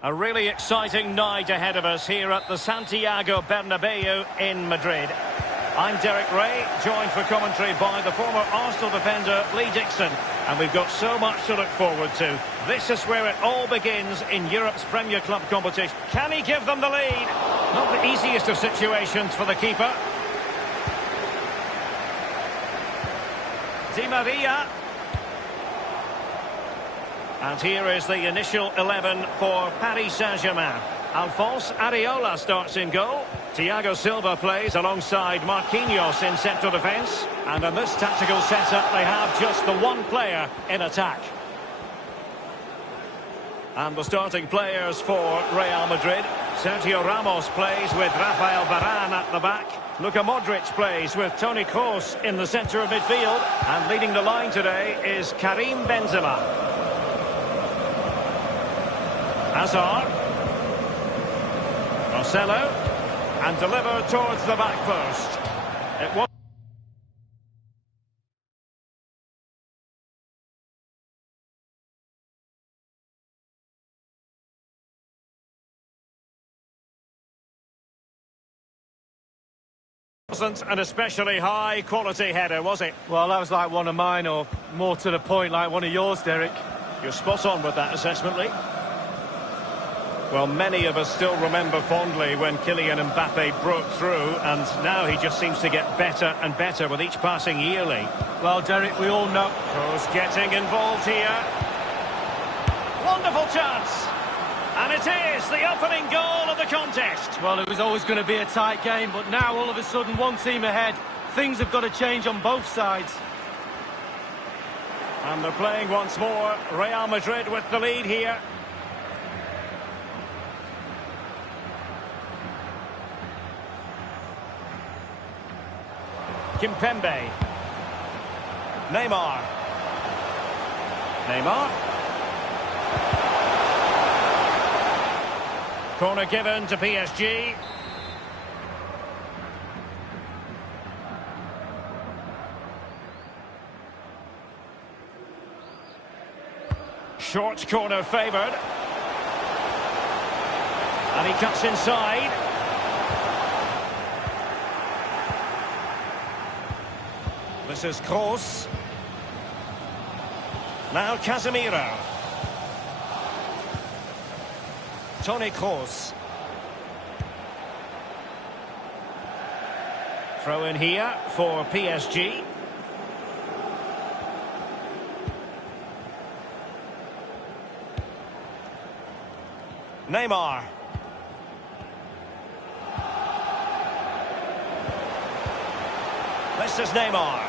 A really exciting night ahead of us here at the Santiago Bernabeu in Madrid. I'm Derek Ray, joined for commentary by the former Arsenal defender Lee Dixon. And we've got so much to look forward to. This is where it all begins in Europe's Premier Club competition. Can he give them the lead? Not the easiest of situations for the keeper. Di Maria. And here is the initial 11 for Paris Saint-Germain. Alphonse Areola starts in goal. Thiago Silva plays alongside Marquinhos in central defence. And in this tactical setup, they have just the one player in attack. And the starting players for Real Madrid. Sergio Ramos plays with Rafael Varane at the back. Luka Modric plays with Toni Kroos in the centre of midfield. And leading the line today is Karim Benzema. Hazard. Marcelo. And delivered towards the back post. It was wasn't an especially high quality header, was it? Well, that was like one of mine, or more to the point, like one of yours, Derek. You're spot on with that assessment, Lee. Well, many of us still remember fondly when Kylian Mbappe broke through, and now he just seems to get better and better with each passing year, Lee. Well, Derek, we all know. Kroos getting involved here. Wonderful chance. And it is the opening goal of the contest. Well, it was always going to be a tight game, but now all of a sudden one team ahead. Things have got to change on both sides. And they're playing once more. Real Madrid with the lead here. Kimpembe. Neymar. Corner given to PSG. Short corner favoured. And he cuts inside. This is Kroos. Now Casemiro. Toni Kroos. Throw in here for PSG. Neymar. This is Neymar.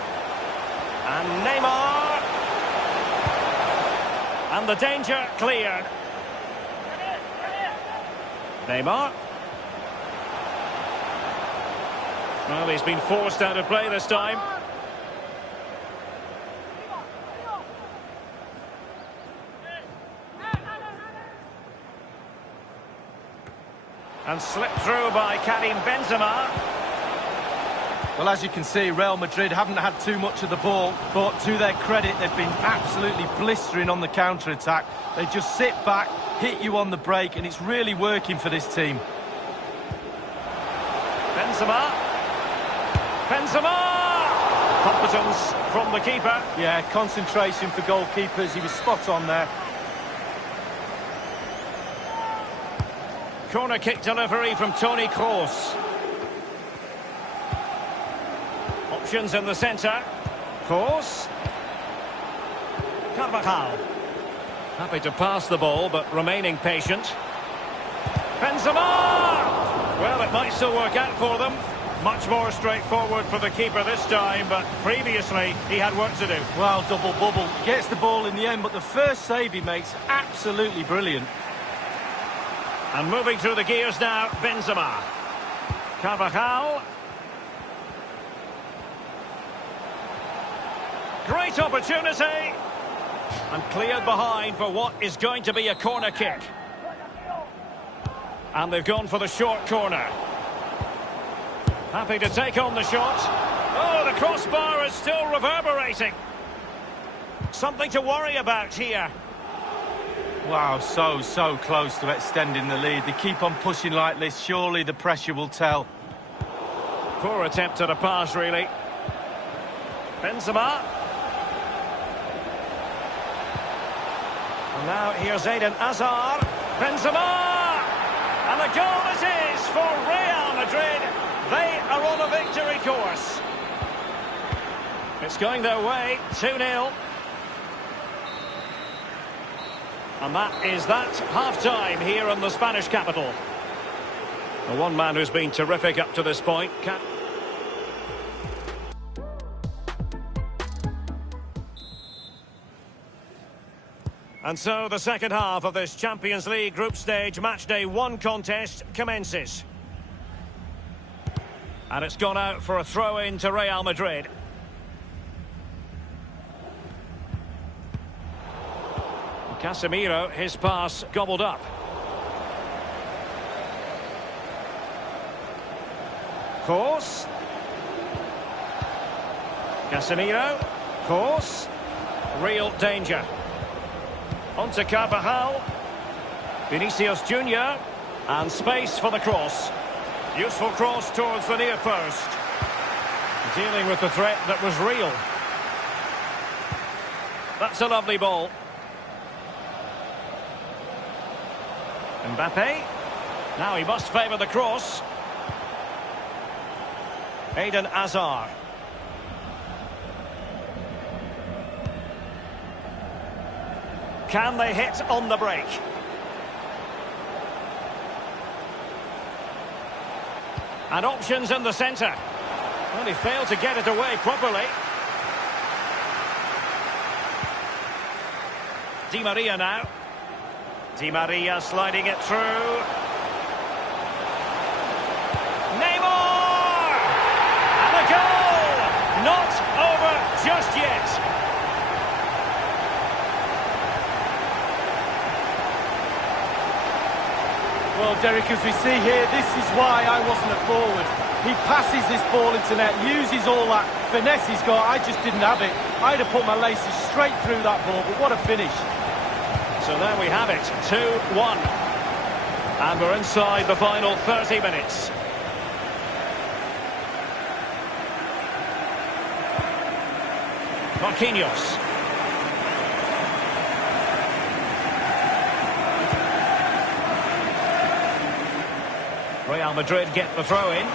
And Neymar. And the danger cleared. Neymar. Well, he's been forced out of play this time. And slipped through by Karim Benzema. Well, as you can see, Real Madrid haven't had too much of the ball, but to their credit, they've been absolutely blistering on the counter-attack. They just sit back, hit you on the break, and it's really working for this team. Benzema. Competence from the keeper. Yeah, concentration for goalkeepers. He was spot on there. Corner kick delivery from Toni Kroos. Options in the centre. Kroos. Carvajal. Happy to pass the ball, but remaining patient. Benzema! Well, it might still work out for them. Much more straightforward for the keeper this time, but previously he had work to do. Well, double bubble. Gets the ball in the end, but the first save he makes, absolutely brilliant. And moving through the gears now, Benzema. Carvajal. Great opportunity. And cleared behind for what is going to be a corner kick. And they've gone for the short corner. Happy to take on the shot. Oh, the crossbar is still reverberating. Something to worry about here. Wow, so close to extending the lead. They keep on pushing like this. Surely the pressure will tell. Poor attempt at a pass, really. Benzema. And now here's Eden Hazard. Benzema! And the goal it is for Real Madrid. They are on a victory course. It's going their way, 2-0. And that is that, half-time here in the Spanish capital. The one man who's been terrific up to this point. And so the second half of this Champions League group stage matchday 1 contest commences. And it's gone out for a throw-in to Real Madrid. Casemiro, his pass gobbled up. Course. Casemiro. Course. Real danger. On to Carvajal. Vinicius Junior. And space for the cross. Useful cross towards the near post. Dealing with the threat that was real. That's a lovely ball. Mbappe. Now he must favour the cross. Eden Hazard. Can they hit on the break? And options in the centre. Well, he failed to get it away properly. Di Maria now. Di Maria sliding it through. Neymar! And a goal! Not over just yet. Well, Derek, as we see here, this is why I wasn't a forward. He passes this ball into net, uses all that finesse he's got. I just didn't have it. I'd have put my laces straight through that ball, but what a finish. So there we have it, 2-1. And we're inside the final 30 minutes. Marquinhos. Real Madrid get the throw in.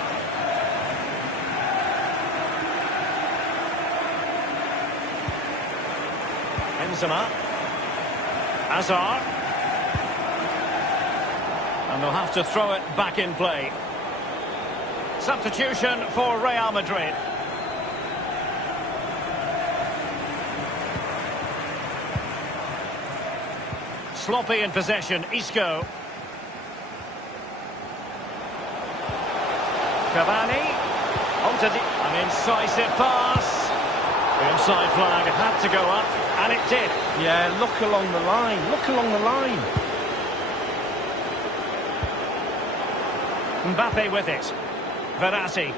Benzema. Hazard. And they'll have to throw it back in play. Substitution for Real Madrid. Sloppy in possession, Isco. Cavani. An incisive pass. The offside flag had to go up, and it did. Yeah, look along the line. Look along the line. Mbappe with it. Verratti.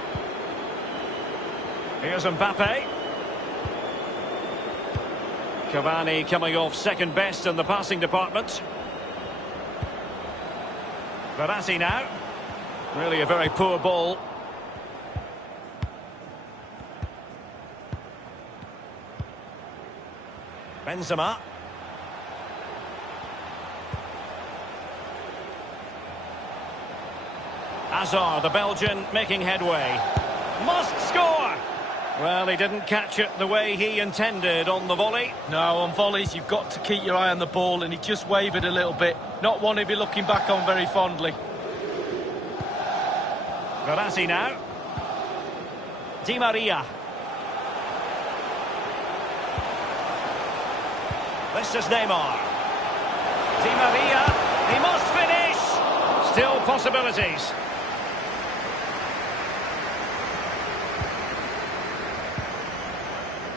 Here's Mbappe. Cavani coming off second best in the passing department. Verratti now. Really a very poor ball. Benzema. Hazard, the Belgian, making headway. Must score! Well, he didn't catch it the way he intended on the volley. No, on volleys, you've got to keep your eye on the ball, and he just wavered a little bit. Not one he'd be looking back on very fondly. Verratti now. Di Maria. This is Neymar. Di Maria. He must finish. Still possibilities.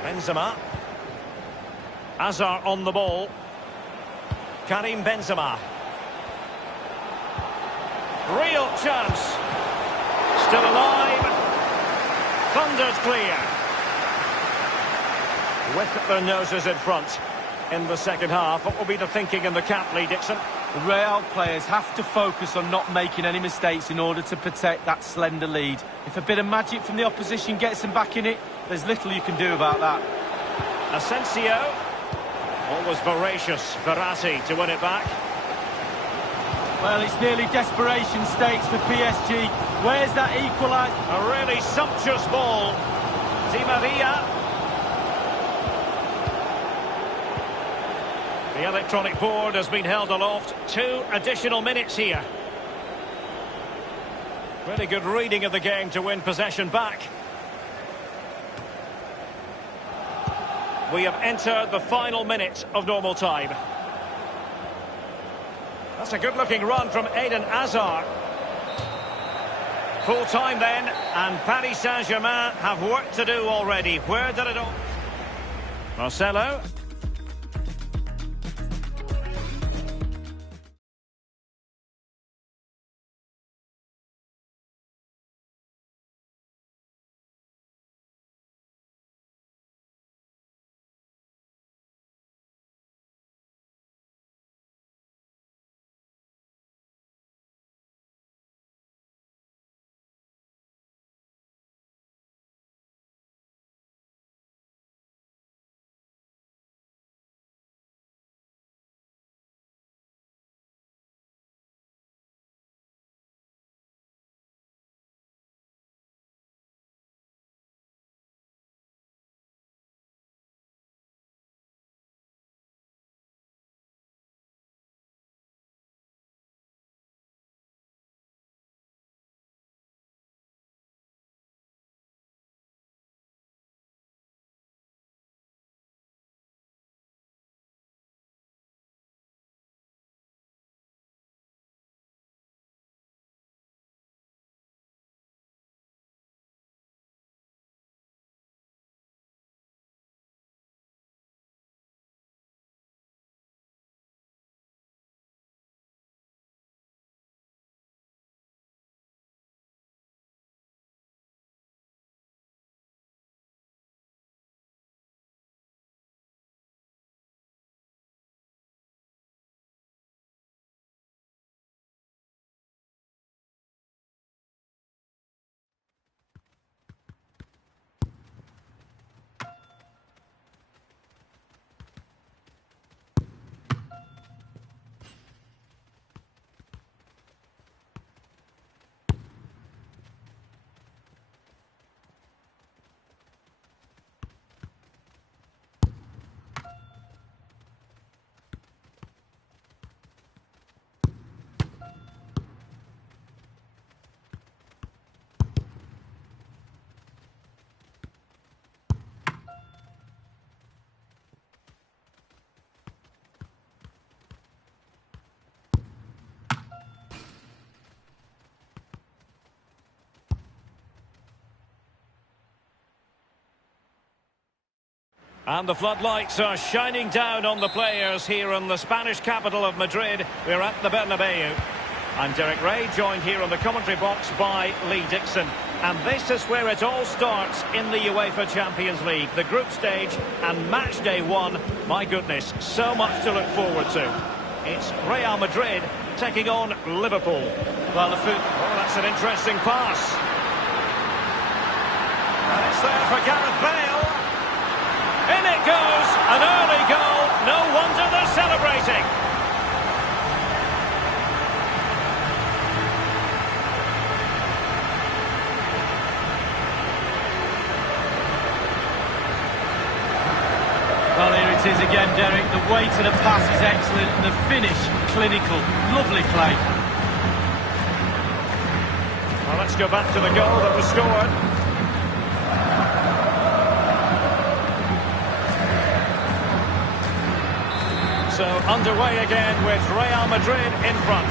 Benzema. Hazard on the ball. Karim Benzema. Real chance. Still alive. Thundered clear. With their noses in front. in the second half. What will be the thinking in the camp, Lee Dixon? The Real players have to focus on not making any mistakes in order to protect that slender lead. If a bit of magic from the opposition gets them back in it, there's little you can do about that. Asensio. Always voracious. Verratti to win it back. Well, it's nearly desperation stakes for PSG. Where's that equaliser? A really sumptuous ball. Di Maria. The electronic board has been held aloft. 2 additional minutes here. Really good reading of the game to win possession back. We have entered the final minute of normal time. That's a good-looking run from Eden Hazard. Full time then, and Paris Saint-Germain have work to do already. Where did it all... Marcelo. And the floodlights are shining down on the players here in the Spanish capital of Madrid. We're at the Bernabeu. I'm Derek Ray, joined here on the commentary box by Lee Dixon. And this is where it all starts in the UEFA Champions League. The group stage and match day 1. My goodness, so much to look forward to. It's Real Madrid taking on Liverpool. Well, that's an interesting pass. And it's there for Gareth Bale. In it goes, an early goal. No wonder they're celebrating. Well, here it is again, Derek. The weight of the pass is excellent and the finish clinical. Lovely play. Well, let's go back to the goal that was scored. So underway again with Real Madrid in front.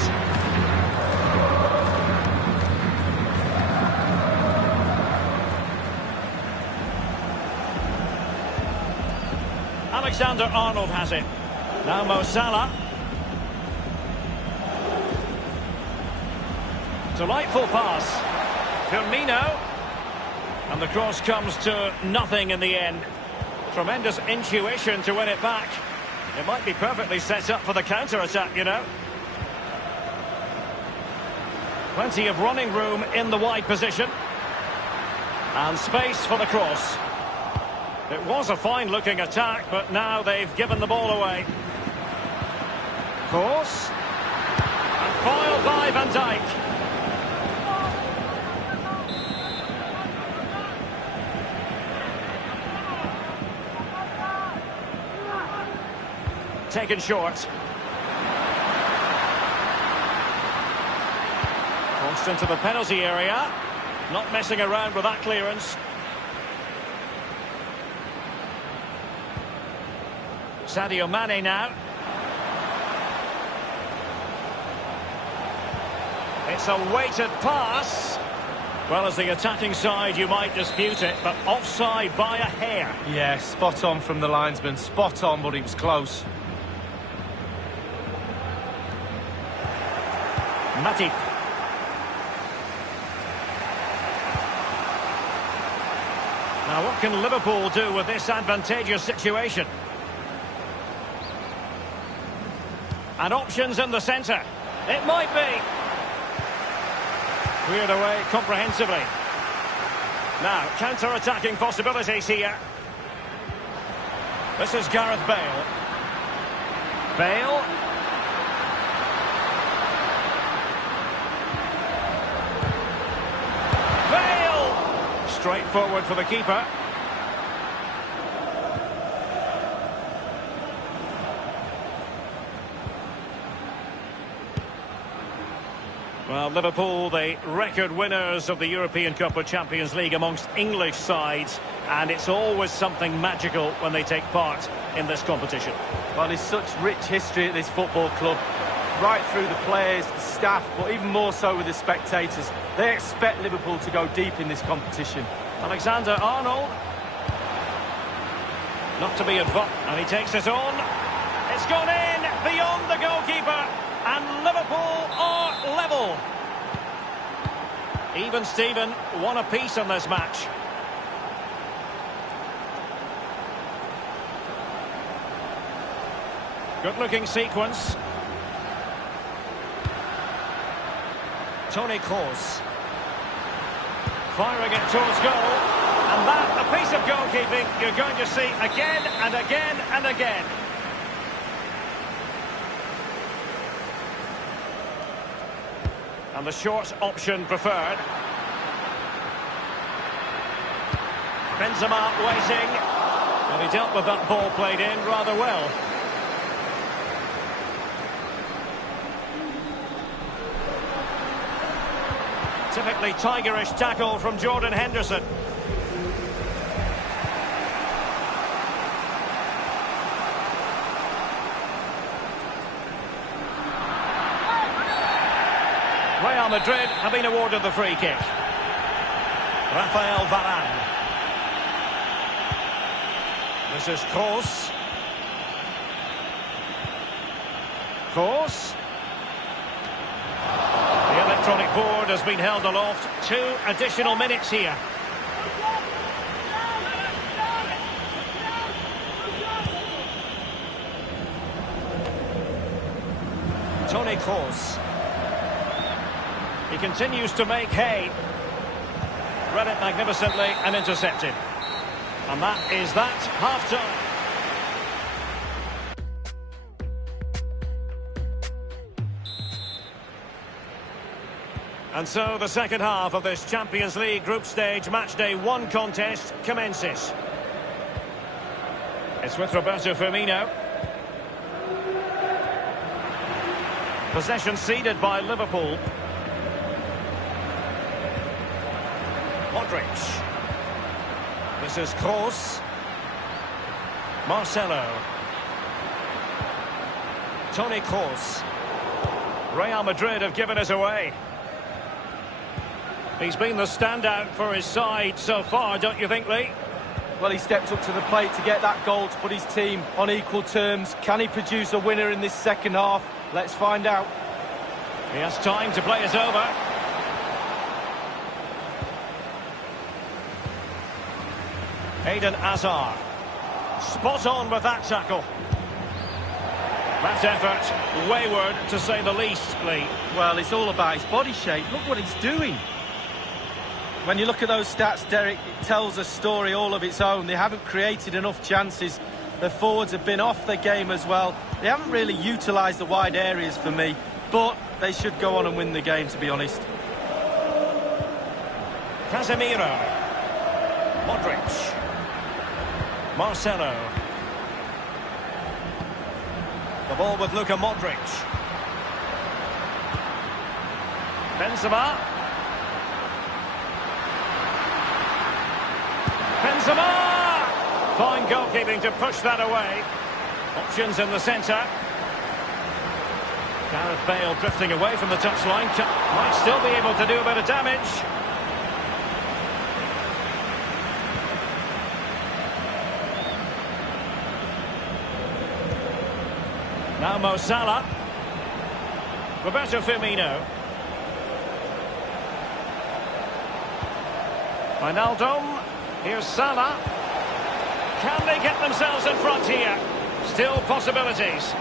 Alexander-Arnold has it. Now Mo Salah. Delightful pass. Firmino. And the cross comes to nothing in the end. Tremendous intuition to win it back. It might be perfectly set up for the counter-attack, you know. Plenty of running room in the wide position. And space for the cross. It was a fine-looking attack, but now they've given the ball away. Course. And foiled by Van Dijk. Taken short. Crossed into the penalty area. Not messing around with that clearance. Sadio Mane now. It's a weighted pass. Well, as the attacking side, you might dispute it, but offside by a hair. Yeah, spot on from the linesman. Spot on, but it was close. Matip. Now, what can Liverpool do with this advantageous situation? And options in the centre. It might be. Cleared away comprehensively. Now, counter-attacking possibilities here. This is Gareth Bale. Bale. Bale! Straight forward for the keeper. Well, Liverpool, the record winners of the European Cup of Champions League amongst English sides, and it's always something magical when they take part in this competition. Well, there's such rich history at this football club, right through the players, the staff, but even more so with the spectators. They expect Liverpool to go deep in this competition. Alexander-Arnold. Not to be advanced, and he takes it on. It's gone in beyond the goalkeeper. And Liverpool are level. Even Steven, one apiece in this match. Good-looking sequence. Toni Kroos. Firing it towards goal. And that, a piece of goalkeeping you're going to see again and again and again. And the short option preferred. Benzema waiting. Well, he dealt with that ball played in rather well. Typically tigerish tackle from Jordan Henderson. Real Madrid have been awarded the free kick. Rafael Varane. This is Kroos. Kroos. The electronic board has been held aloft. 2 additional minutes here. Toni Kroos. He continues to make hay. Read it magnificently and intercepted. And that is that, half-time. And so the second half of this Champions League group stage match day 1 contest commences. It's with Roberto Firmino. Possession ceded by Liverpool. Modric. This is Kroos. Marcelo. Toni Kroos. Real Madrid have given it away. He's been the standout for his side so far, don't you think, Lee? Well, he stepped up to the plate to get that goal to put his team on equal terms. Can he produce a winner in this second half? Let's find out. He has time to play it over. Eden Hazard. Spot on with that tackle. That effort, wayward to say the least, Lee. Well, it's all about his body shape. Look what he's doing. When you look at those stats, Derek, it tells a story all of its own. They haven't created enough chances. Their forwards have been off their game as well. They haven't really utilised the wide areas for me, but they should go on and win the game, to be honest. Casemiro. Modric. Marcelo. The ball with Luka Modric. Benzema. Benzema! Fine goalkeeping to push that away. Options in the centre. Gareth Bale drifting away from the touchline. Might still be able to do a bit of damage. Now Mo Salah. Roberto Firmino. Wijnaldum. Here's Salah. Can they get themselves in front here? Still possibilities.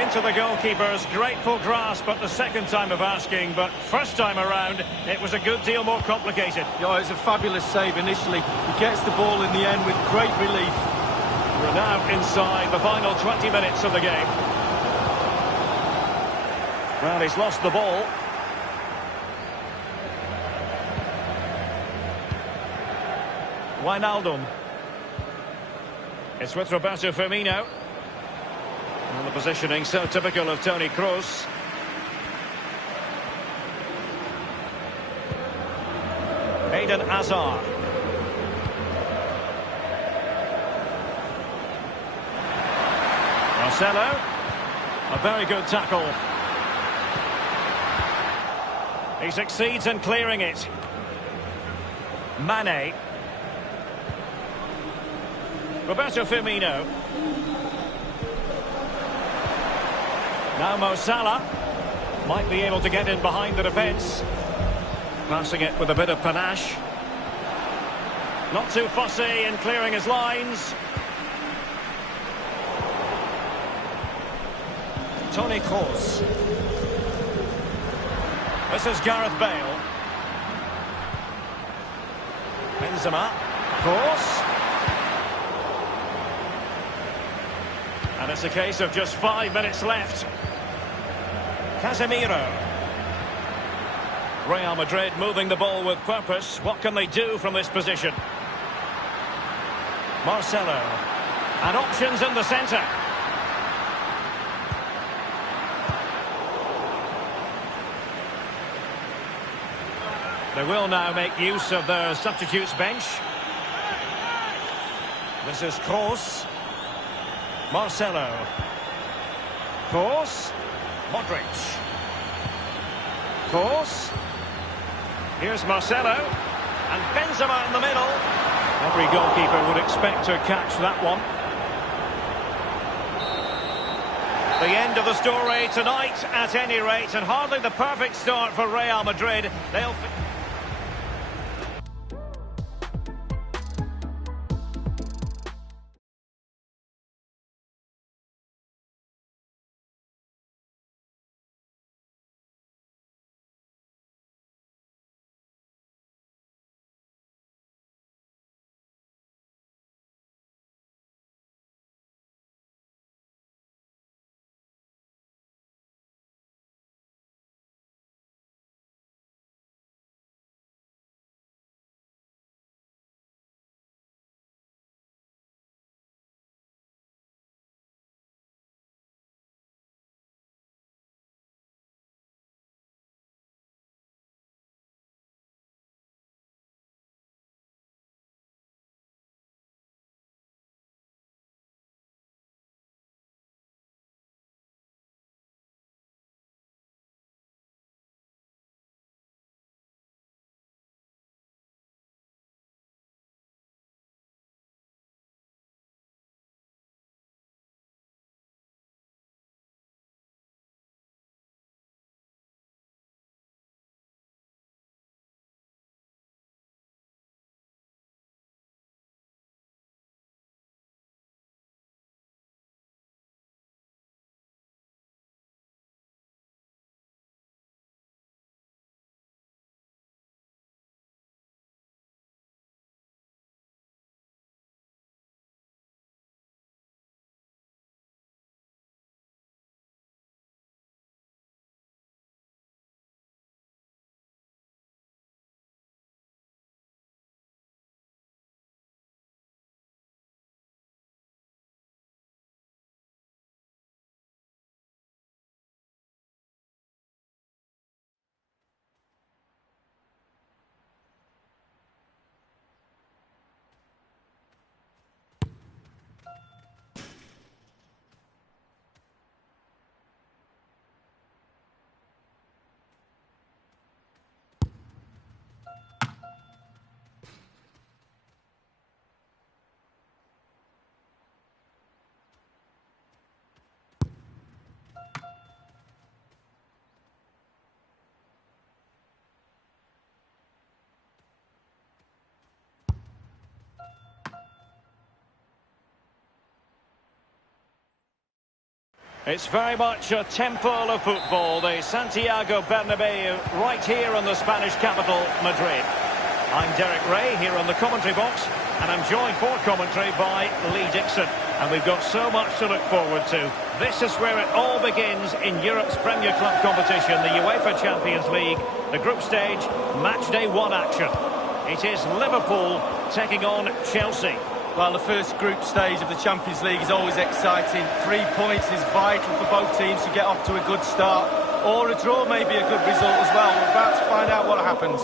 Into the goalkeeper's grateful grasp at the second time of asking, but first time around, it was a good deal more complicated. Yeah, it's a fabulous save initially. He gets the ball in the end with great relief. We're now inside the final 20 minutes of the game. Well, he's lost the ball. Wijnaldum. It's with Roberto Firmino. And the positioning so typical of Toni Kroos. Eden Hazard. Marcelo. A very good tackle. He succeeds in clearing it. Mane. Roberto Firmino. Now Mo Salah. Might be able to get in behind the defence. Passing it with a bit of panache. Not too fussy in clearing his lines. Toni Kroos. This is Gareth Bale. Benzema. Kroos. And it's a case of just 5 minutes left. Casemiro. Real Madrid moving the ball with purpose. What can they do from this position? Marcelo. And options in the centre. They will now make use of their substitutes bench. This is Kroos. Marcelo. Kroos. Modric. Kroos. Here's Marcelo. And Benzema in the middle. Every goalkeeper would expect to catch that one. The end of the story tonight, at any rate, and hardly the perfect start for Real Madrid. They'll... It's very much a temple of football, the Santiago Bernabeu, right here in the Spanish capital, Madrid. I'm Derek Ray here on the commentary box, and I'm joined for commentary by Lee Dixon. And we've got so much to look forward to. This is where it all begins in Europe's Premier Club competition, the UEFA Champions League, the group stage, match day 1 action. It is Liverpool taking on Chelsea. Well, the first group stage of the Champions League is always exciting. 3 points is vital for both teams to get off to a good start. Or a draw may be a good result as well. We're about to find out what happens.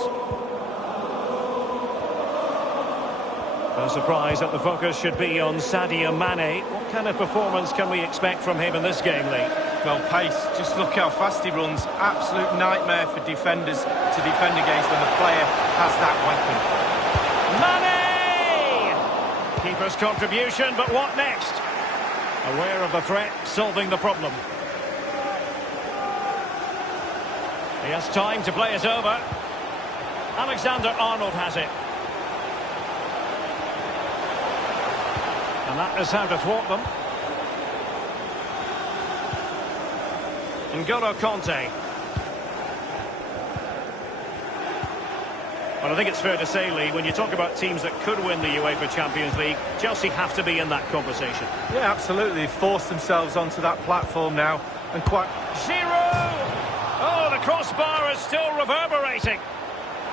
No surprise that the focus should be on Sadio Mane. What kind of performance can we expect from him in this game, Lee? Well, pace. Just look how fast he runs. Absolute nightmare for defenders to defend against when the player has that weapon. Mane! Keeper's contribution, but what next? Aware of the threat, solving the problem. He has time to play it over. Alexander-Arnold has it. And that is how to thwart them. N'Golo Kanté. Well, I think it's fair to say, Lee, when you talk about teams that could win the UEFA Champions League, Chelsea have to be in that conversation. Yeah, absolutely. They've forced themselves onto that platform now. And quite... Giroud! Oh, the crossbar is still reverberating.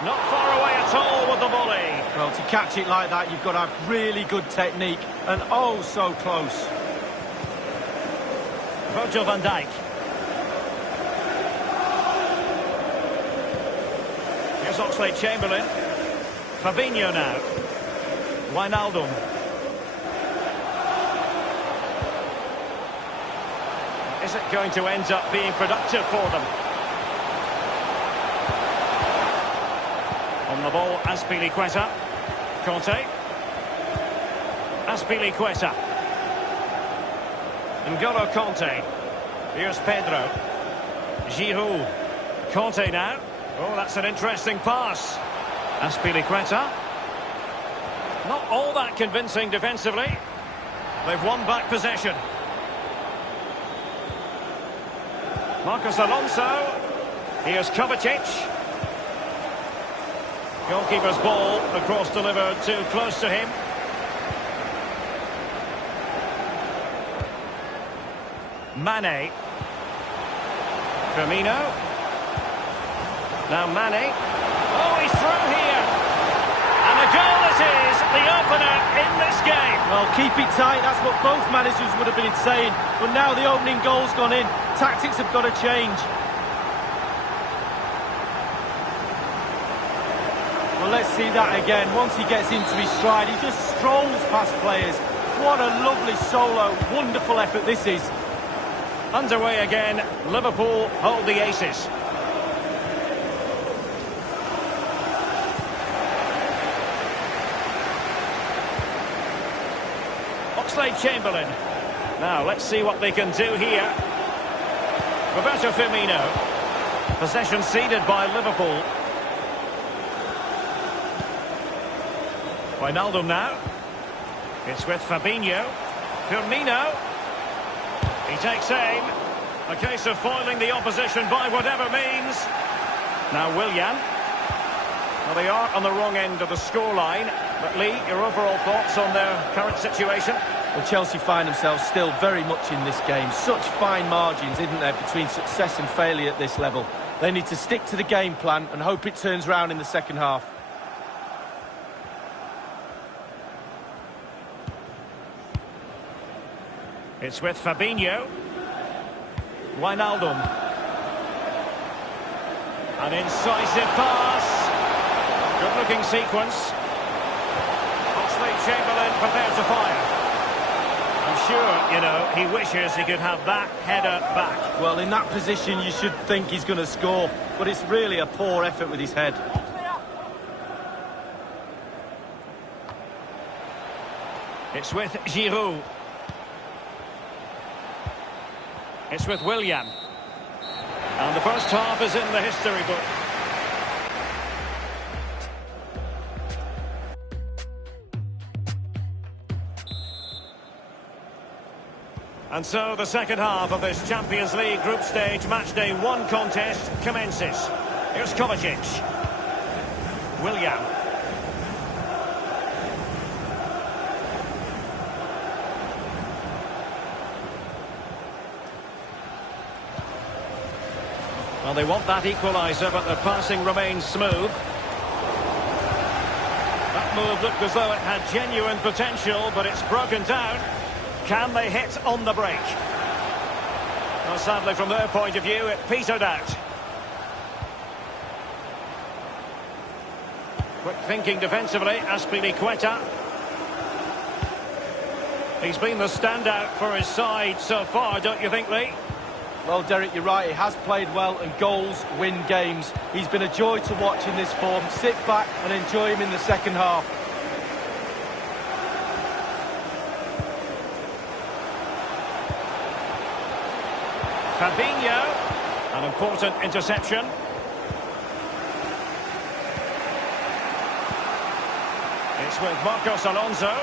Not far away at all with the volley. Well, to catch it like that, you've got to have really good technique. And oh, so close. Virgil van Dijk. Here's Oxlade-Chamberlain. Fabinho now. Wijnaldum. Is it going to end up being productive for them? On the ball, Azpilicueta. Kanté. Azpilicueta. N'Golo Kanté. Here's Pedro. Giroud. Kanté now. Oh, that's an interesting pass. Azpilicueta. Not all that convincing defensively. They've won back possession. Marcos Alonso. Here's Kovacic. Goalkeeper's ball, the cross delivered too close to him. Mane. Firmino. Now Mane. Oh, he's through here. And a goal it is, the opener in this game. Well, keep it tight, that's what both managers would have been saying. But now the opening goal's gone in. Tactics have got to change. Well, let's see that again. Once he gets into his stride, he just strolls past players. What a lovely solo. Wonderful effort this is. Underway again. Liverpool hold the aces. Oxlade-Chamberlain. Now, let's see what they can do here. Roberto Firmino. Possession ceded by Liverpool. Wijnaldum now. It's with Fabinho. Firmino. He takes aim. A case of foiling the opposition by whatever means. Now Willian. Well, they are on the wrong end of the scoreline. But Lee, your overall thoughts on their current situation? Well, Chelsea find themselves still very much in this game. Such fine margins, isn't there, between success and failure at this level. They need to stick to the game plan and hope it turns round in the second half. It's with Fabinho. Wijnaldum. An incisive pass. Good-looking sequence. Oxlade-Chamberlain prepared to fire. I'm sure, you know, he wishes he could have that header back. Well, in that position, you should think he's going to score. But it's really a poor effort with his head. It's with Giroud. It's with Willian. And the first half is in the history book. And so the second half of this Champions League group stage matchday 1 contest commences. Here's Kovacic. William. Well, they want that equaliser, but the passing remains smooth. That move looked as though it had genuine potential, but it's broken down. Can they hit on the break? Well, sadly, from their point of view, it petered out. Quick thinking defensively, Azpilicueta. He's been the standout for his side so far, don't you think, Lee? Well, Derek, you're right. He has played well, and goals win games. He's been a joy to watch in this form. Sit back and enjoy him in the second half. Fabinho, an important interception. It's with Marcos Alonso.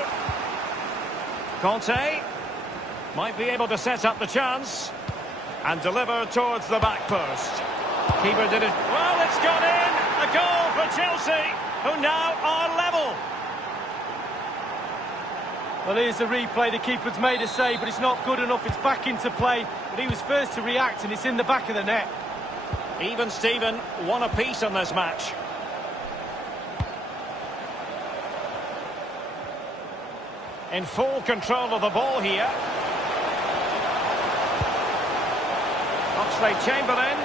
Conte might be able to set up the chance and deliver towards the back post. Keeper did it. Well, it's gone in. A goal for Chelsea, who now are level. Well, here's the replay. The keeper's made a save, but it's not good enough. It's back into play, but he was first to react, and it's in the back of the net. Even Steven, one apiece in this match. In full control of the ball here. Oxlade-Chamberlain.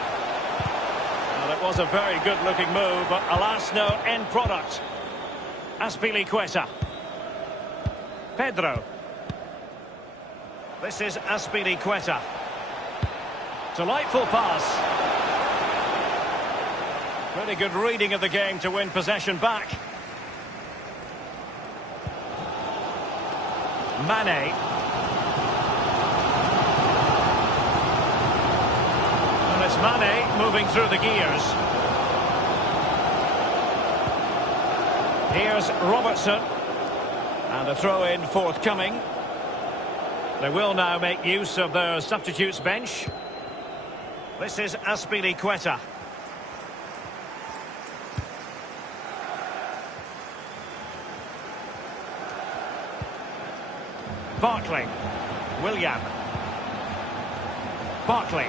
Well, it was a very good-looking move, but alas, no end product. Azpilicueta. Pedro. This is Azpilicueta. Delightful pass. Really good reading of the game to win possession back. Mane. And it's Mane moving through the gears. Here's Robertson. And a throw-in forthcoming. They will now make use of their substitutes bench. This is Azpilicueta. Barkley. William. Barkley.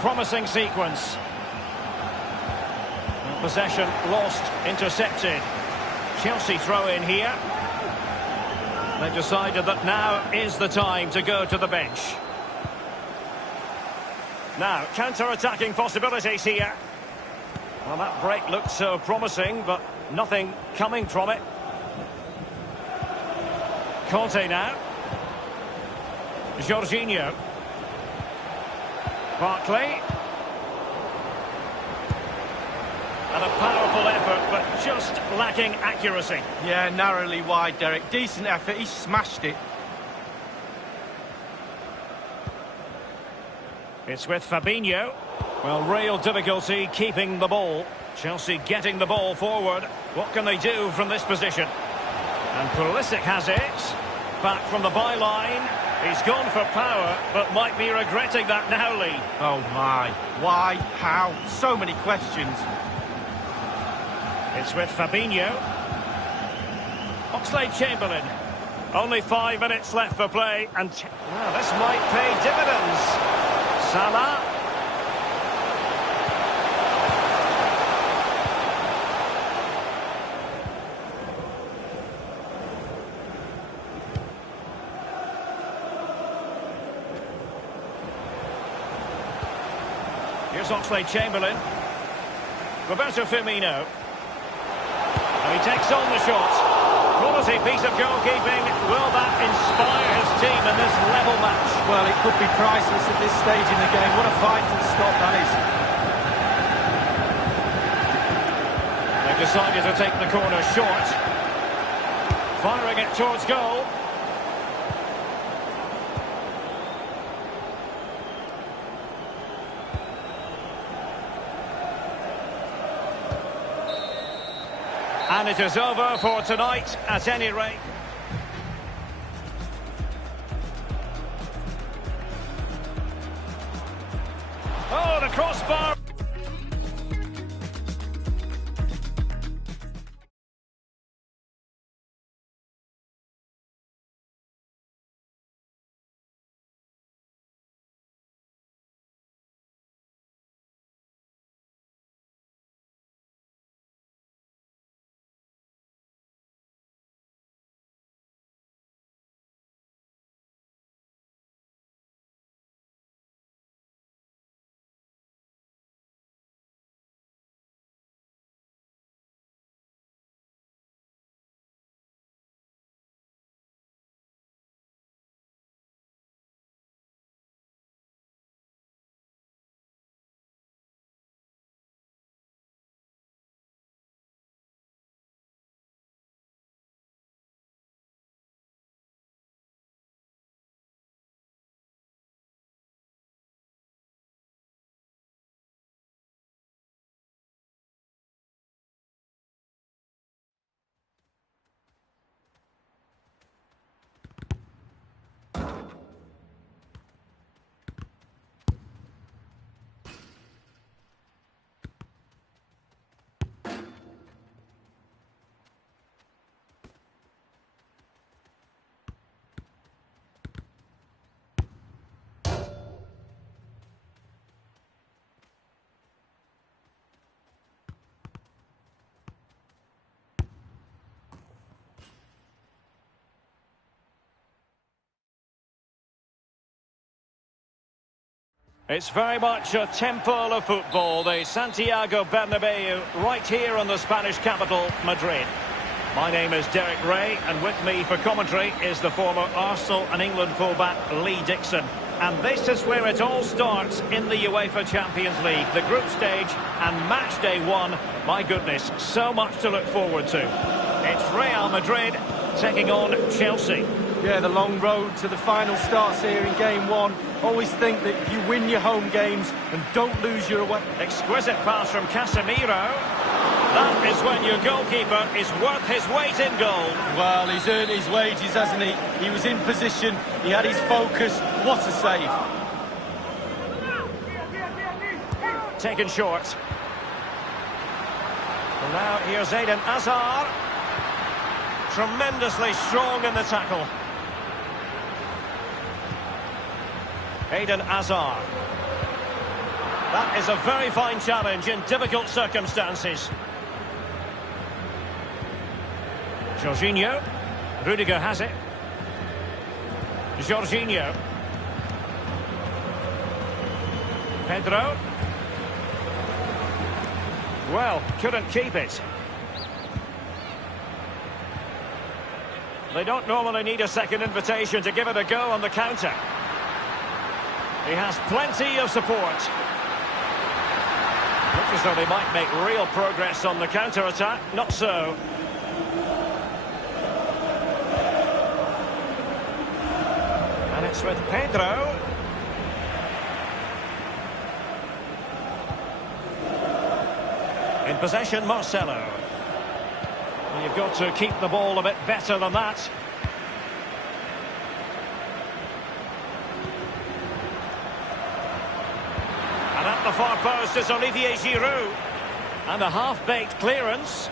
Promising sequence. Possession lost, intercepted. Chelsea throw in here. They've decided that now is the time to go to the bench. Now, counter-attacking possibilities here. Well, that break looked so promising, but nothing coming from it. Conte now. Jorginho. Barkley. And a powerful effort, but just lacking accuracy. Yeah, narrowly wide, Derek. Decent effort. He smashed it. It's with Fabinho. Well, real difficulty keeping the ball. Chelsea getting the ball forward. What can they do from this position? And Pulisic has it. Back from the byline. He's gone for power, but might be regretting that now, Lee. Oh, my. Why? How? So many questions. It's with Fabinho. Oxlade-Chamberlain. Only 5 minutes left for play, and well, this might pay dividends. Salah. Here's Oxlade-Chamberlain. Roberto Firmino. And he takes on the shot. Quality piece of goalkeeping. Will that inspire his team in this level match? Well, it could be priceless at this stage in the game. What a vital stop that is. They've decided to take the corner short. Firing it towards goal. And it is over for tonight, at any rate. crossbar. It's very much a temple of football, the Santiago Bernabeu, right here in the Spanish capital, Madrid. My name is Derek Ray, and with me for commentary is the former Arsenal and England fullback Lee Dixon. And this is where it all starts in the UEFA Champions League, the group stage and match day one. My goodness, so much to look forward to. It's Real Madrid taking on Chelsea. Yeah, the long road to the final starts here in game one. Always think that you win your home games and don't lose your away. Exquisite pass from Casemiro. That is when your goalkeeper is worth his weight in gold. Well, he's earned his wages, hasn't he? He was in position, he had his focus. What a save. Taken short. And now here's Eden Hazard. Tremendously strong in the tackle. Eden Hazard. That is a very fine challenge in difficult circumstances. Jorginho. Rudiger has it. Jorginho. Pedro. Well, couldn't keep it. They don't normally need a second invitation to give it a go on the counter. He has plenty of support. Looks as though they might make real progress on the counter-attack. Not so. And it's with Pedro. In possession, Marcelo. Well, you've got to keep the ball a bit better than that. And at the far post is Olivier Giroud. And a half-baked clearance.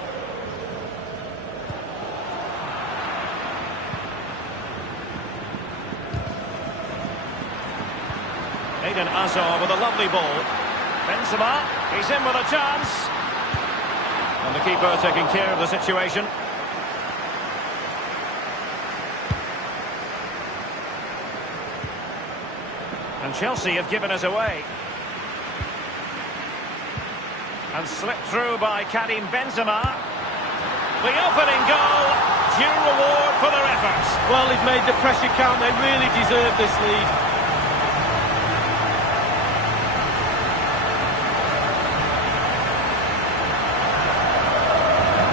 Eden Hazard with a lovely ball. Benzema, he's in with a chance. And the keeper taking care of the situation. And Chelsea have given it away. And slipped through by Karim Benzema. The opening goal, due reward for their efforts. Well, they've made the pressure count. They really deserve this lead.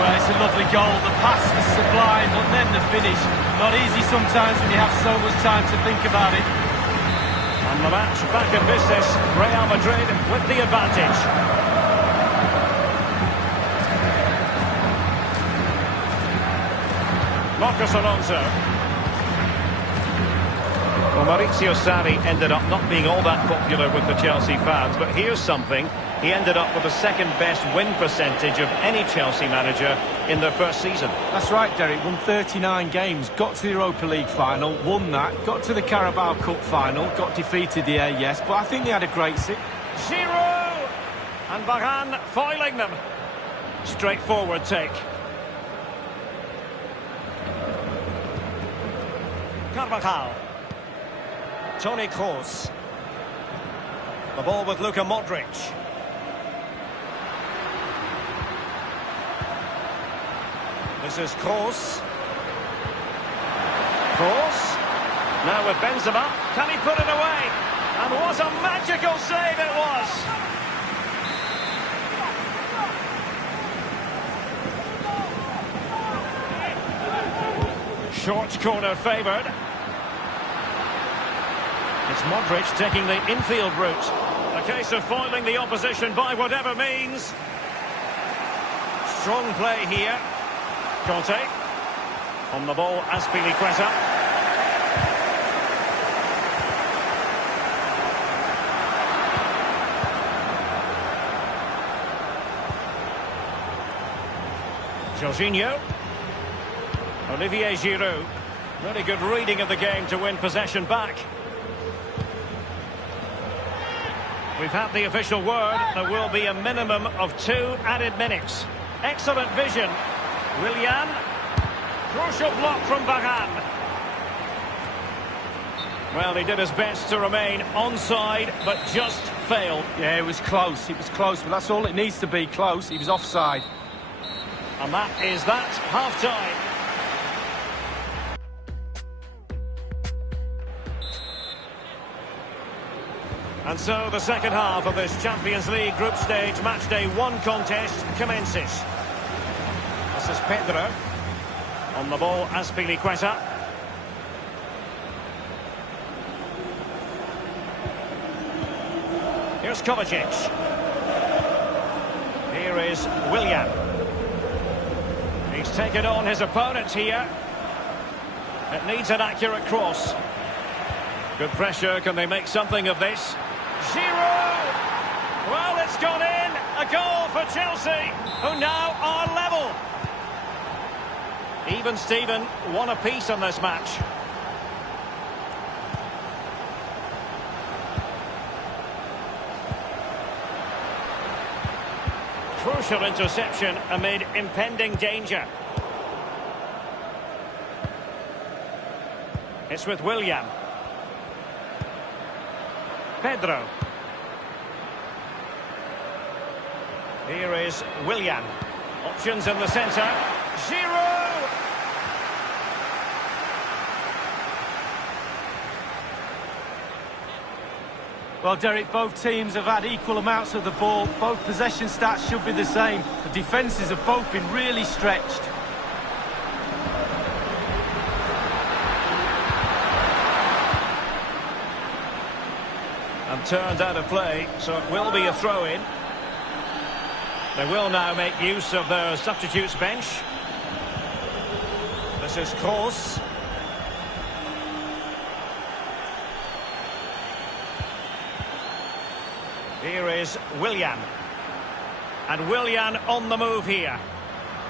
Well, it's a lovely goal. The pass was sublime, but then the finish. Not easy sometimes when you have so much time to think about it. And the match back in business. Real Madrid with the advantage. Marcos Alonso. Well, Maurizio Sarri ended up not being all that popular with the Chelsea fans, but here's something. He ended up with the second best win percentage of any Chelsea manager in their first season. That's right, Derek. Won 39 games, got to the Europa League final, won that, got to the Carabao Cup final, got defeated there, yes, but I think they had a great season. Giroud! And Varane foiling them. Straightforward take. Carvajal. Toni Kroos. The ball with Luka Modric. This is Kroos. Kroos. Now with Benzema. Can he put it away? And what a magical save it was! Short corner favoured. It's Modric taking the infield route. A case of foiling the opposition by whatever means. Strong play here. Conte. On the ball, Azpilicueta. Jorginho. Olivier Giroud. Really good reading of the game to win possession back. We've had the official word. There will be a minimum of 2 added minutes. Excellent vision. Willian. Crucial block from Varane. Well, he did his best to remain onside, but just failed. Yeah, it was close, but that's all it needs to be, close. He was offside. And that is that, half-time. And so the second half of this Champions League group stage matchday 1 contest commences. This is Pedro. On the ball, Azpilicueta. Here's Kovacic. Here is Willian. He's taken on his opponent here. It needs an accurate cross. Good pressure. Can they make something of this? Giroud! Well, it's gone in. A goal for Chelsea, who now are level. Even Steven, 1 apiece on this match. Crucial interception amid impending danger. It's with Willian. Pedro. Here is Willian. Options in the centre. Giroud! Well, Derek, both teams have had equal amounts of the ball. Both possession stats should be the same. The defences have both been really stretched. And turned out of play, so it will be a throw-in. They will now make use of their substitutes bench. This is Kroos. Here is Willian. And Willian on the move here.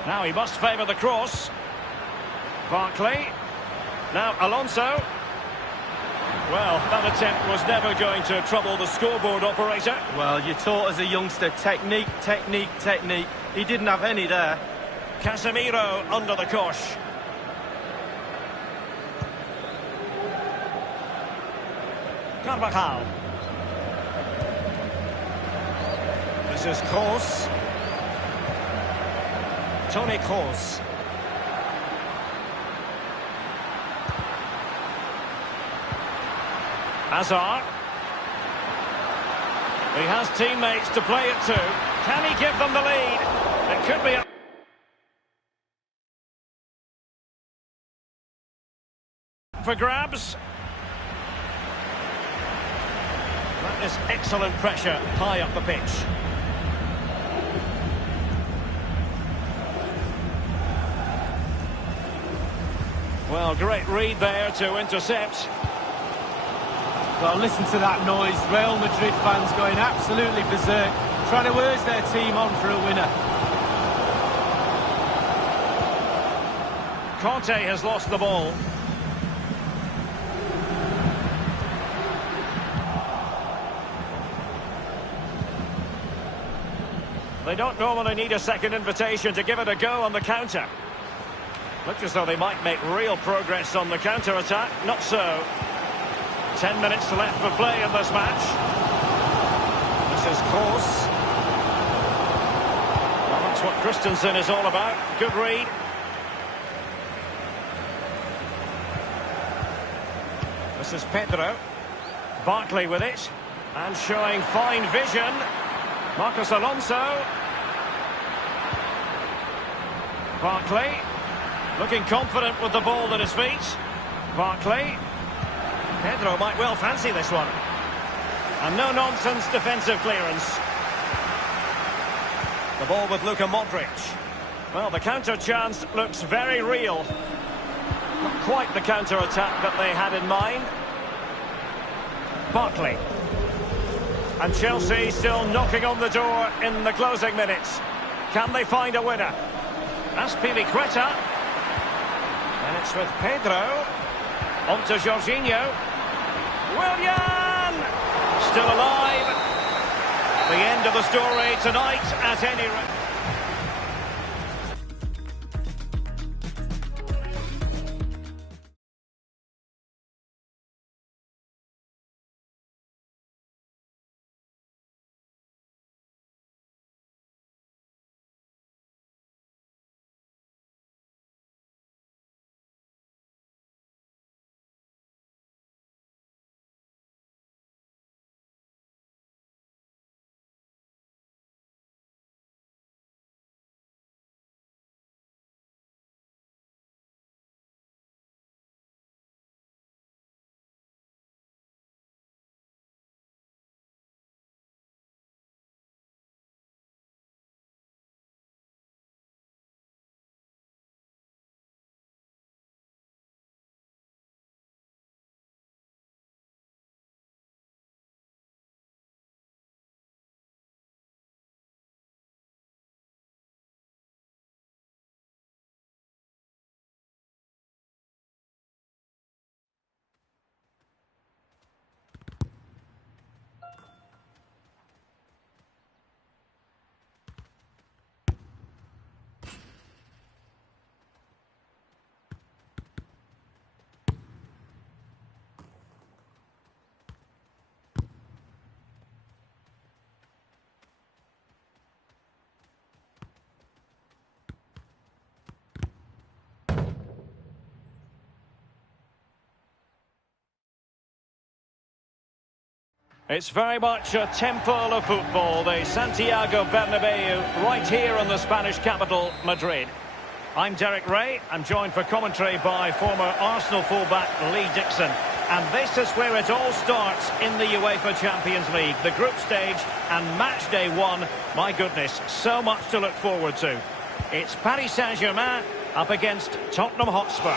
Now he must favour the cross. Barkley. Now Alonso. Well, that attempt was never going to trouble the scoreboard operator. Well, you're taught as a youngster, technique, technique, technique. He didn't have any there. Casemiro under the cosh. Carvajal. This is Kroos. Toni Kroos. Hazard. He has teammates to play it to. Can he give them the lead? It could be a... for grabs. That is excellent pressure high up the pitch. Well, great read there to intercept. Well, listen to that noise. Real Madrid fans going absolutely berserk, trying to urge their team on for a winner. Conte has lost the ball. They don't normally need a second invitation to give it a go on the counter. Looks as though they might make real progress on the counter-attack. Not so. 10 minutes left for play in this match. This is close. Well, that's what Christensen is all about. Good read. This is Pedro. Barkley with it. And showing fine vision. Marcos Alonso. Barkley. Looking confident with the ball at his feet. Barkley. Pedro might well fancy this one. And no-nonsense defensive clearance. The ball with Luka Modric. Well, the counter chance looks very real. Not quite the counter-attack that they had in mind. Barkley. And Chelsea still knocking on the door in the closing minutes. Can they find a winner? Azpilicueta. And it's with Pedro. On to Jorginho. Willian! Still alive. The end of the story tonight at any rate. It's very much a temple of football, the Santiago Bernabeu, right here in the Spanish capital, Madrid. I'm Derek Ray. I'm joined for commentary by former Arsenal fullback Lee Dixon. And this is where it all starts in the UEFA Champions League. The group stage and match day one. My goodness, so much to look forward to. It's Paris Saint-Germain up against Tottenham Hotspur.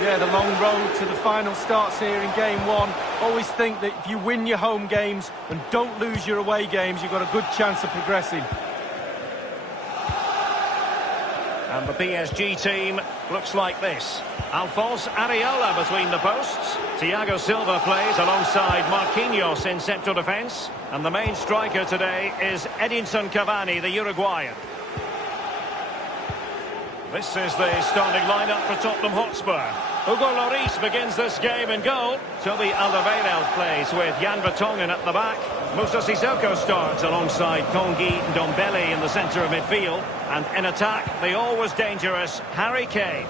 Yeah, the long road to the final starts here in game one. Always think that if you win your home games and don't lose your away games, you've got a good chance of progressing. And the PSG team looks like this. Alphonse Areola between the posts. Thiago Silva plays alongside Marquinhos in central defence. And the main striker today is Edinson Cavani, the Uruguayan. This is the starting lineup for Tottenham Hotspur. Hugo Lloris begins this game in goal. Toby Alderweireld plays with Jan Vertonghen at the back. Moussa Sissoko starts alongside Tanguy Ndombele in the centre of midfield. And in attack, the always dangerous Harry Kane.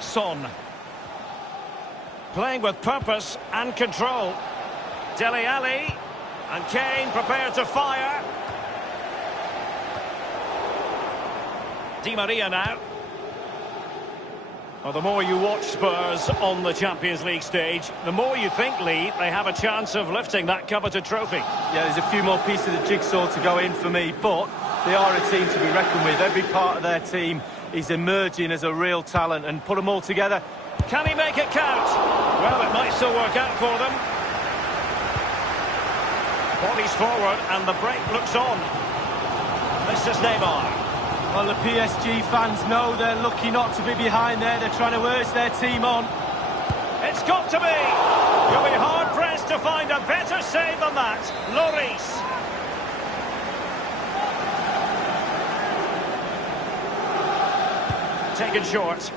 Son. Playing with purpose and control. Dele Alli. And Kane prepared to fire. Di Maria now. Well, the more you watch Spurs on the Champions League stage, the more you think, Lee, they have a chance of lifting that coveted trophy. Yeah, there's a few more pieces of the jigsaw to go in for me, but they are a team to be reckoned with. Every part of their team is emerging as a real talent, and put them all together, Can he make it count? Well, it might still work out for them. Bodies forward and the break looks on. This is Neymar. Well, the PSG fans know they're lucky not to be behind there. They're trying to urge their team on. It's got to be. You'll be hard-pressed to find a better save than that. Lloris. Taken short.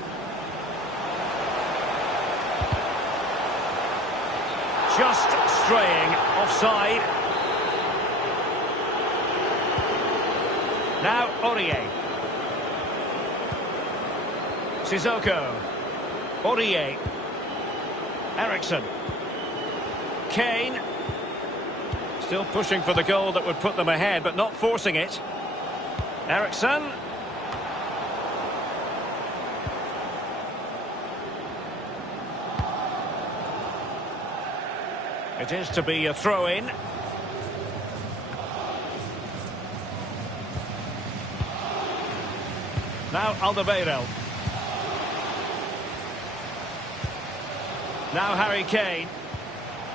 Just straying offside. Now Aurier. Sissoko. Aurier. Eriksen. Kane. Still pushing for the goal that would put them ahead, but not forcing it. Eriksen. It is to be a throw-in. Now Alderweireld. Now Harry Kane.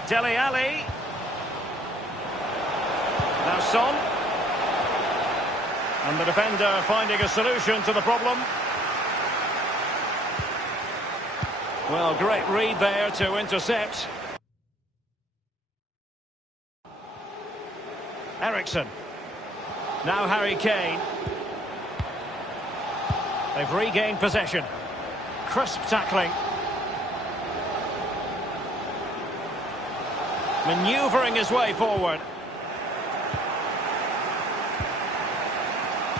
Dele Alli. Now Son. And the defender finding a solution to the problem. Well, great read there to intercept. Eriksen. Now Harry Kane. They've regained possession. Crisp tackling. Manoeuvring his way forward.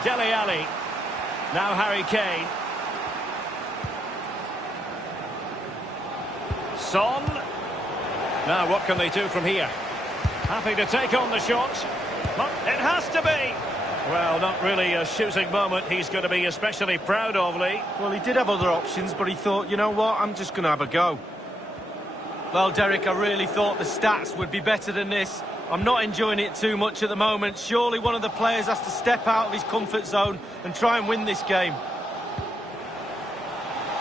Dele Alli. Now Harry Kane. Son. Now what can they do from here? Happy to take on the shot. But it has to be. Well, not really a shooting moment he's going to be especially proud of, Lee. Well, he did have other options, but he thought, you know what, I'm just going to have a go. Well, Derek, I really thought the stats would be better than this. I'm not enjoying it too much at the moment. Surely one of the players has to step out of his comfort zone and try and win this game.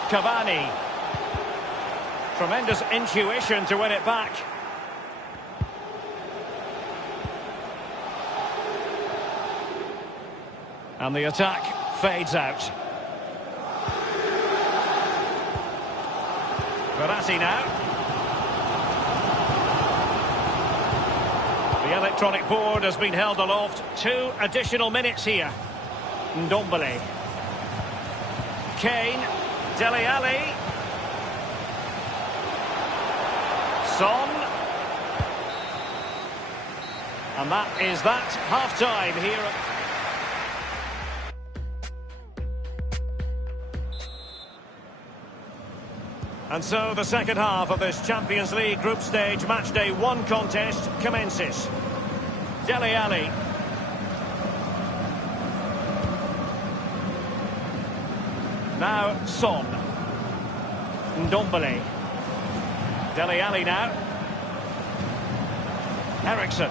Cavani. Tremendous intuition to win it back. And the attack fades out. Verratti now. The electronic board has been held aloft. 2 additional minutes here. Ndombele. Kane. Dele Alli. Son. And that is that. Half-time here at... And so the second half of this Champions League group stage matchday 1 contest commences. Dele Alli. Now Son. Ndombele. Dele Alli now. Eriksen.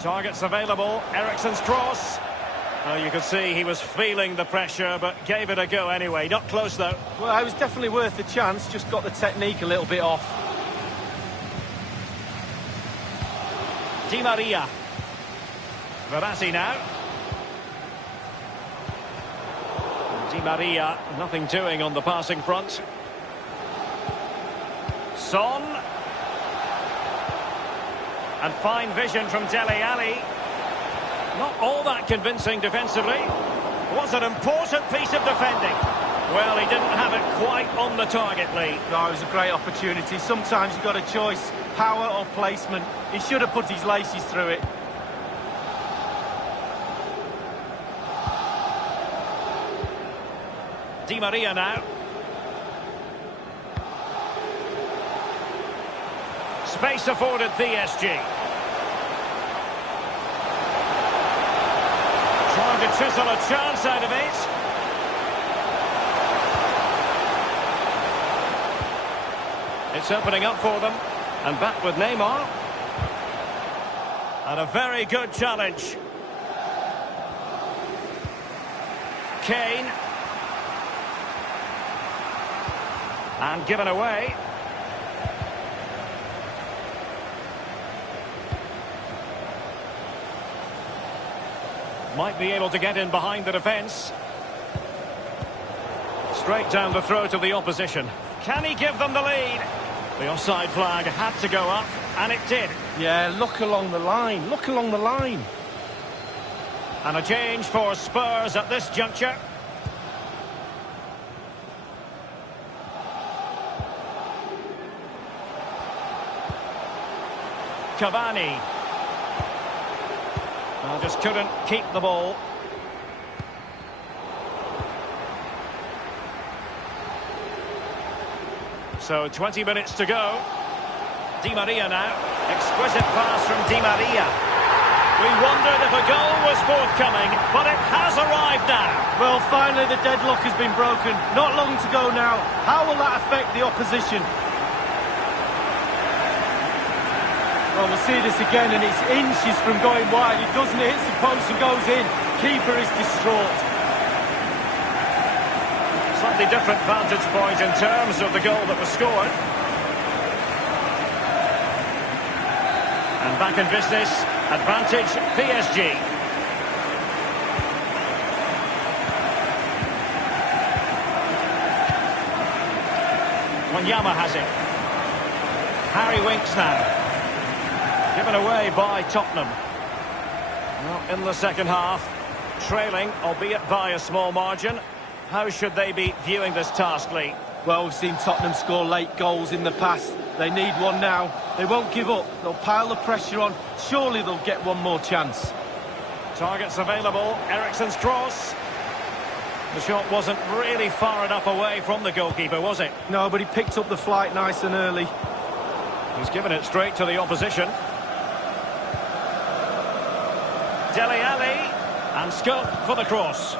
Targets available. Eriksen's cross. You could see he was feeling the pressure, but gave it a go anyway. Not close, though. Well, it was definitely worth the chance, just got the technique a little bit off. Di Maria. Verratti now. Di Maria, nothing doing on the passing front. Son. And fine vision from Dele Alli. Not all that convincing defensively. Was an important piece of defending. Well, he didn't have it quite on the target, Lee. No, it was a great opportunity. Sometimes you've got a choice, power or placement. He should have put his laces through it. Di Maria now. Space afforded PSG. Trying to chisel a chance out of it. It's opening up for them. And back with Neymar. And a very good challenge. And given away. Might be able to get in behind the defence. Straight down the throat of the opposition. Can he give them the lead? The offside flag had to go up, and it did. Yeah, look along the line. Look along the line. And a change for Spurs at this juncture. Cavani. Well, just couldn't keep the ball. So 20 minutes to go. Di Maria now. Exquisite pass from Di Maria. We wondered if a goal was forthcoming, but it has arrived now. Well, finally the deadlock has been broken. Not long to go now. How will that affect the opposition? Well, we'll see this again, and it's inches from going wide. It doesn't, it hits the post and goes in. Keeper is distraught. Slightly different vantage point in terms of the goal that was scored. And back in business, advantage PSG. Wanyama has it. Harry Winks now. Given away by Tottenham. Well, in the second half, trailing, albeit by a small margin. How should they be viewing this task, Lee? Well, we've seen Tottenham score late goals in the past. They need one now. They won't give up. They'll pile the pressure on. Surely they'll get one more chance. Targets available. Eriksen's cross. The shot wasn't really far enough away from the goalkeeper, was it? No, but he picked up the flight nice and early. He's given it straight to the opposition. Dele Alli. And scope for the cross.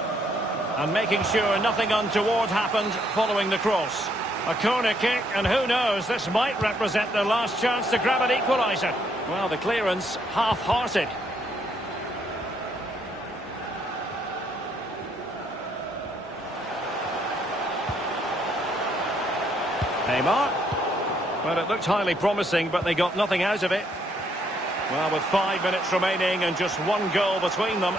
And making sure nothing untoward happened following the cross. A corner kick, and who knows, this might represent their last chance to grab an equaliser. Well, the clearance half-hearted. Neymar. Well, it looked highly promising, but they got nothing out of it. Well, with 5 minutes remaining and just one goal between them,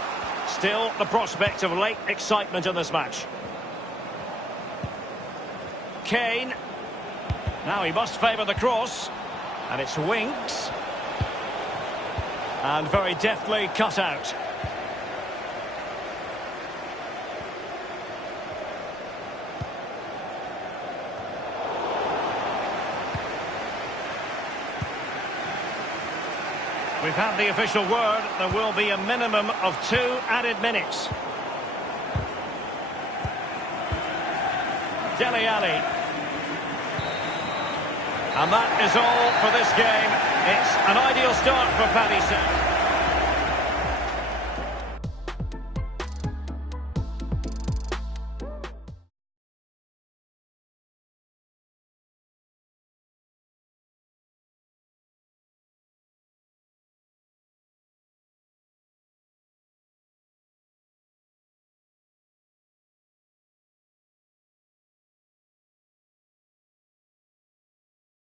still the prospect of late excitement in this match. Kane. Now he must favour the cross. And it's Winks. And very deftly cut out. We've had the official word. There will be a minimum of 2 added minutes. Dele Alli. And that is all for this game. It's an ideal start for Paris.